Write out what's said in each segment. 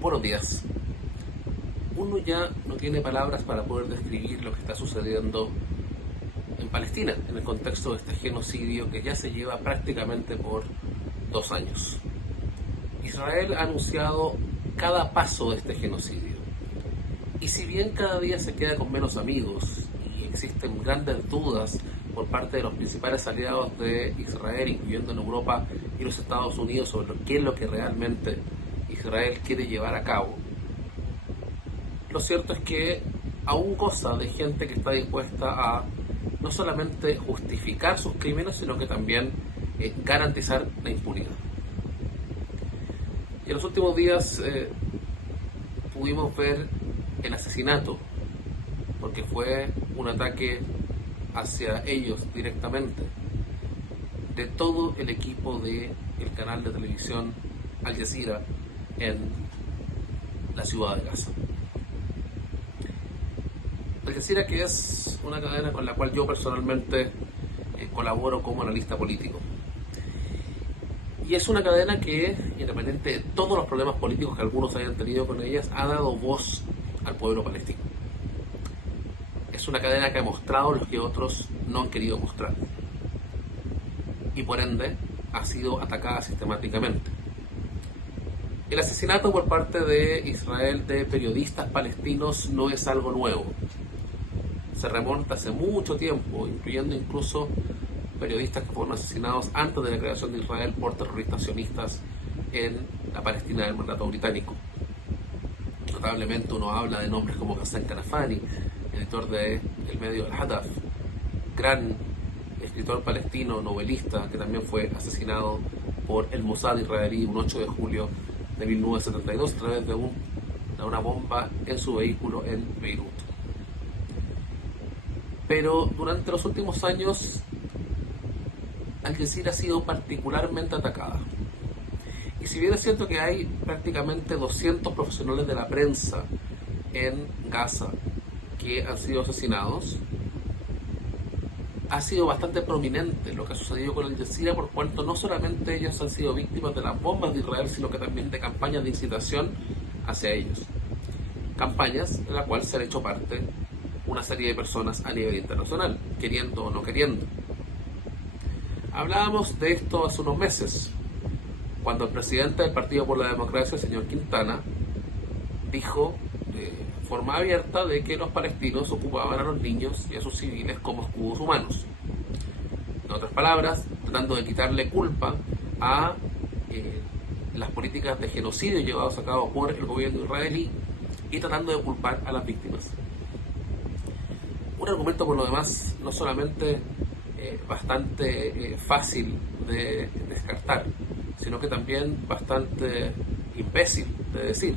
Buenos días. Uno ya no tiene palabras para poder describir lo que está sucediendo en Palestina, en el contexto de este genocidio que ya se lleva prácticamente por 2 años. Israel ha anunciado cada paso de este genocidio. Y si bien cada día se queda con menos amigos y existen grandes dudas por parte de los principales aliados de Israel, incluyendo en Europa y los Estados Unidos, sobre qué es lo que realmente Israel quiere llevar a cabo, lo cierto es que aún goza de gente que está dispuesta a no solamente justificar sus crímenes, sino que también garantizar la impunidad. Y en los últimos días pudimos ver el asesinato, porque fue un ataque hacia ellos directamente, de todo el equipo del canal de televisión Al Jazeera en la ciudad de Gaza. Al Jazeera, que es una cadena con la cual yo personalmente colaboro como analista político. Y es una cadena que, independiente de todos los problemas políticos que algunos hayan tenido con ellas, ha dado voz al pueblo palestino. Es una cadena que ha mostrado lo que otros no han querido mostrar. Y por ende, ha sido atacada sistemáticamente. El asesinato por parte de Israel de periodistas palestinos no es algo nuevo. Se remonta hace mucho tiempo, incluyendo incluso periodistas que fueron asesinados antes de la creación de Israel por terroristas sionistas en la Palestina del mandato británico. Notablemente uno habla de nombres como Hassan Kanafani, editor de El Medio del Hadaf, gran escritor palestino, novelista, que también fue asesinado por el Mossad israelí un 8 de julio de 1972 a través de una bomba en su vehículo en Beirut. Pero durante los últimos años, Al Jazeera ha sido particularmente atacada. Y si bien es cierto que hay prácticamente 200 profesionales de la prensa en Gaza que han sido asesinados, ha sido bastante prominente lo que ha sucedido con Al Jazeera, por cuanto no solamente ellos han sido víctimas de las bombas de Israel, sino que también de campañas de incitación hacia ellos. Campañas en las cuales se han hecho parte una serie de personas a nivel internacional, queriendo o no queriendo. Hablábamos de esto hace unos meses, cuando el presidente del Partido por la Democracia, el señor Quintana, dijo de forma abierta de que los palestinos ocupaban a los niños y a sus civiles como escudos humanos. En otras palabras, tratando de quitarle culpa a las políticas de genocidio llevadas a cabo por el gobierno israelí y tratando de culpar a las víctimas. Un argumento, por lo demás, no solamente bastante fácil de descartar, sino que también bastante imbécil de decir,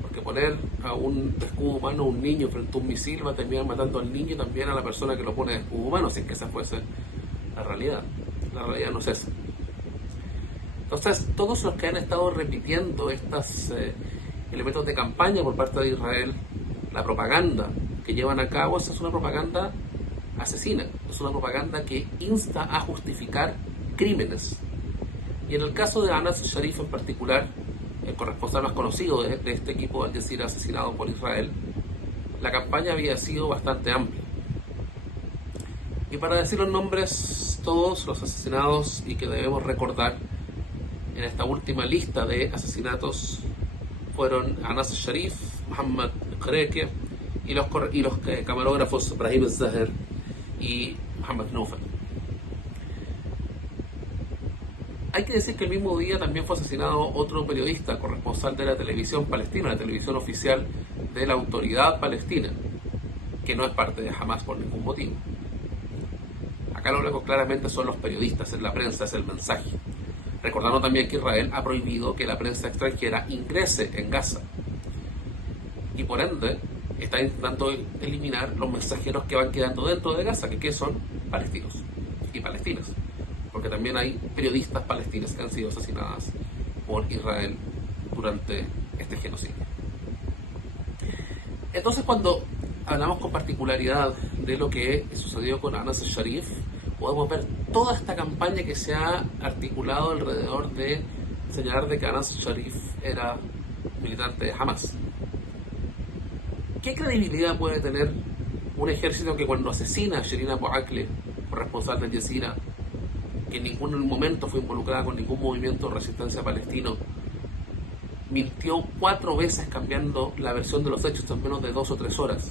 porque poner a un escudo humano a un niño frente a un misil va a terminar matando al niño y también a la persona que lo pone de escudo humano, si es que esa fuese la realidad. La realidad no es esa. Entonces, todos los que han estado repitiendo estos elementos de campaña por parte de Israel, la propaganda que llevan a cabo, esa es una propaganda asesina, es una propaganda que insta a justificar crímenes. Y en el caso de Anas Sharif en particular, el corresponsal más conocido de este equipo de Al Jazeera asesinado por Israel, la campaña había sido bastante amplia. Y para decir los nombres, todos los asesinados y que debemos recordar en esta última lista de asesinatos fueron Anas Sharif, Mohammad Kreke y los camarógrafos Brahim Zaher y Mohammad Noufal. Hay que decir que el mismo día también fue asesinado otro periodista, corresponsal de la televisión palestina, la televisión oficial de la autoridad palestina, que no es parte de Hamas por ningún motivo. Acá lo único claramente son los periodistas, es la prensa, es el mensaje. Recordando también que Israel ha prohibido que la prensa extranjera ingrese en Gaza. Y por ende, está intentando eliminar los mensajeros que van quedando dentro de Gaza, que son palestinos y palestinas. Porque también hay periodistas palestinas que han sido asesinadas por Israel durante este genocidio. Entonces, cuando hablamos con particularidad de lo que sucedió con Anas Sharif, podemos ver toda esta campaña que se ha articulado alrededor de señalar de que Anas Sharif era militantes de Hamas. ¿Qué credibilidad puede tener un ejército que cuando asesina a Shirin Abu Akleh, corresponsal de Al Jazeera, que en ningún momento fue involucrada con ningún movimiento de resistencia palestino, mintió 4 veces cambiando la versión de los hechos en menos de 2 o 3 horas,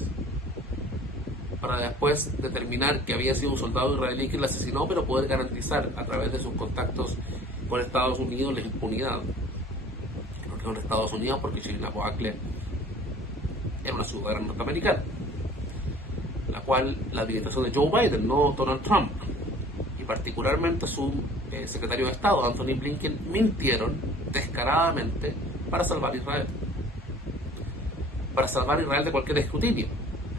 para después determinar que había sido un soldado israelí que la asesinó, pero poder garantizar a través de sus contactos con Estados Unidos la impunidad? Creo que con Estados Unidos, porque Shirin Abu Akleh era una ciudadana norteamericana, la cual la administración de Joe Biden, no Donald Trump, y particularmente su secretario de Estado, Anthony Blinken, mintieron descaradamente para salvar a Israel. Para salvar a Israel de cualquier escrutinio.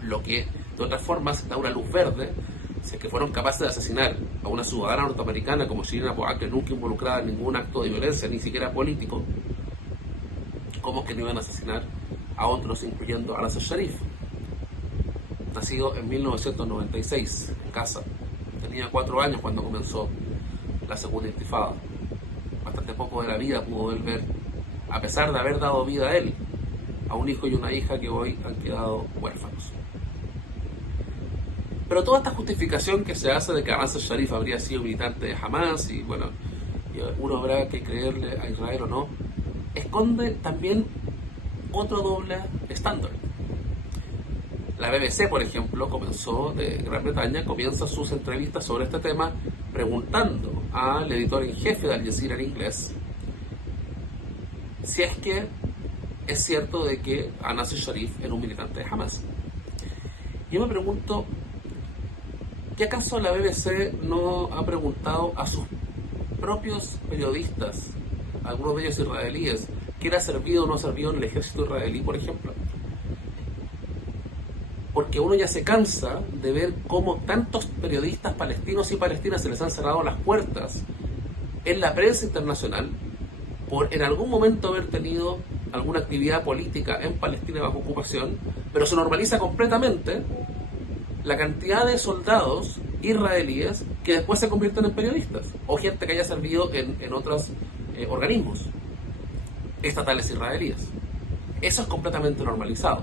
Lo que de otras formas da una luz verde si es que fueron capaces de asesinar a una ciudadana norteamericana como Shirin Abu Akleh, nunca involucrada en ningún acto de violencia, ni siquiera político. ¿Cómo es que no iban a asesinar a otros, incluyendo a Nasser Sharif, nacido en 1996 en Gaza? Tenía 4 años cuando comenzó la segunda intifada. Bastante poco de la vida pudo él ver, a pesar de haber dado vida a él, a un hijo y una hija que hoy han quedado huérfanos. Pero toda esta justificación que se hace de que Nasser Sharif habría sido militante de Hamas, y bueno, uno habrá que creerle a Israel o no, esconde también otro doble estándar. La BBC, por ejemplo, de Gran Bretaña, comienza sus entrevistas sobre este tema preguntando al editor en jefe de Al Jazeera en inglés si es que es cierto de que Nasser Sharif era un militante de Hamas. Yo me pregunto, ¿qué acaso la BBC no ha preguntado a sus propios periodistas, algunos de ellos israelíes, que era servido o no servido en el ejército israelí, por ejemplo? Porque uno ya se cansa de ver cómo tantos periodistas palestinos y palestinas se les han cerrado las puertas en la prensa internacional por en algún momento haber tenido alguna actividad política en Palestina bajo ocupación, pero se normaliza completamente la cantidad de soldados israelíes que después se convierten en periodistas, o gente que haya servido en otros organismos estatales israelíes. Eso es completamente normalizado.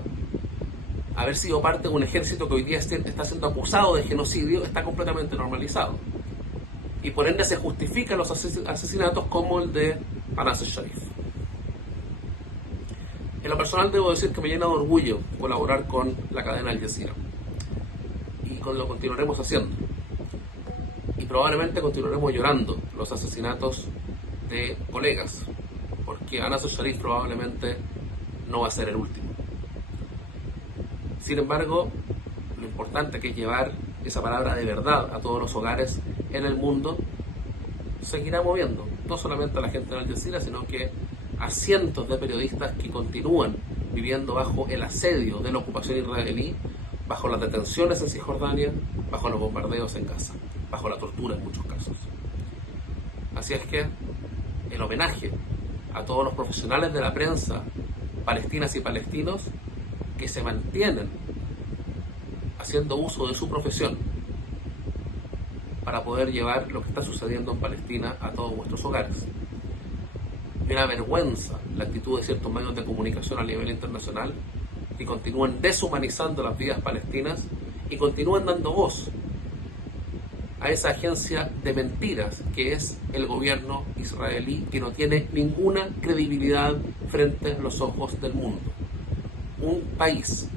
Haber sido parte de un ejército que hoy día está siendo acusado de genocidio está completamente normalizado. Y por ende se justifican los asesinatos como el de Nasser Sharif. En lo personal debo decir que me llena de orgullo colaborar con la cadena Al Jazeera. Y lo continuaremos haciendo. Y probablemente continuaremos llorando los asesinatos de colegas, porque Nasser Sharif probablemente no va a ser el último. Sin embargo, lo importante que es llevar esa palabra de verdad a todos los hogares en el mundo seguirá moviendo, no solamente a la gente de Al Jazeera, sino que a cientos de periodistas que continúan viviendo bajo el asedio de la ocupación israelí, bajo las detenciones en Cisjordania, bajo los bombardeos en Gaza, bajo la tortura en muchos casos. Así es que el homenaje a todos los profesionales de la prensa, palestinas y palestinos, que se mantienen haciendo uso de su profesión para poder llevar lo que está sucediendo en Palestina a todos vuestros hogares. Me da vergüenza la actitud de ciertos medios de comunicación a nivel internacional que continúan deshumanizando las vidas palestinas y continúan dando voz a esa agencia de mentiras que es el gobierno israelí, que no tiene ninguna credibilidad frente a los ojos del mundo. Un país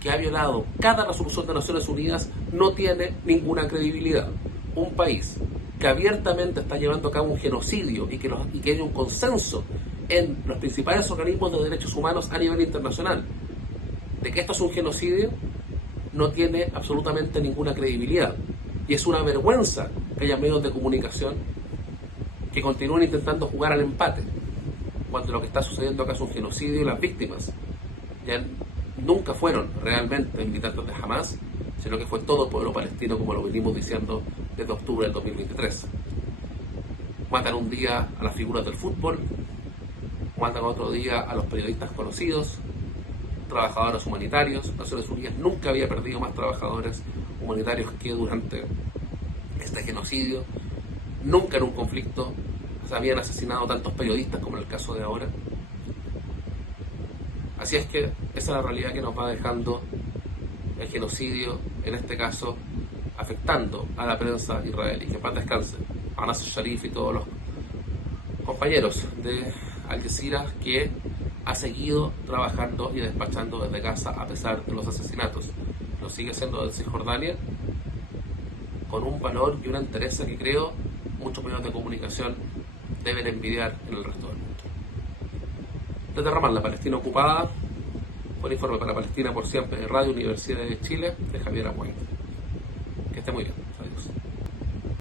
que ha violado cada resolución de Naciones Unidas no tiene ninguna credibilidad. Un país que abiertamente está llevando a cabo un genocidio y que hay un consenso en los principales organismos de derechos humanos a nivel internacional de que esto es un genocidio, no tiene absolutamente ninguna credibilidad. Y es una vergüenza que haya medios de comunicación que continúen intentando jugar al empate, cuando lo que está sucediendo acá es un genocidio y las víctimas ya nunca fueron realmente militantes de Hamas, sino que fue todo el pueblo palestino, como lo venimos diciendo desde octubre del 2023. Matan un día a las figuras del fútbol, matan otro día a los periodistas conocidos, trabajadores humanitarios. Naciones Unidas nunca había perdido más trabajadores humanitarios que durante este genocidio. Nunca en un conflicto se habían asesinado tantos periodistas como en el caso de ahora. si es que esa es la realidad que nos va dejando el genocidio, en este caso afectando a la prensa israelí. Que paz descanse a Nasser Sharif y todos los compañeros de Al Jazeera, que ha seguido trabajando y despachando desde Gaza a pesar de los asesinatos. Lo sigue haciendo desde Cisjordania con un valor y una entereza que creo muchos medios de comunicación deben envidiar en el resto del mundo. Desde Ramallah, Palestina ocupada, por informe para Palestina por siempre de Radio Universidad de Chile, de Javier Aguay. Que esté muy bien.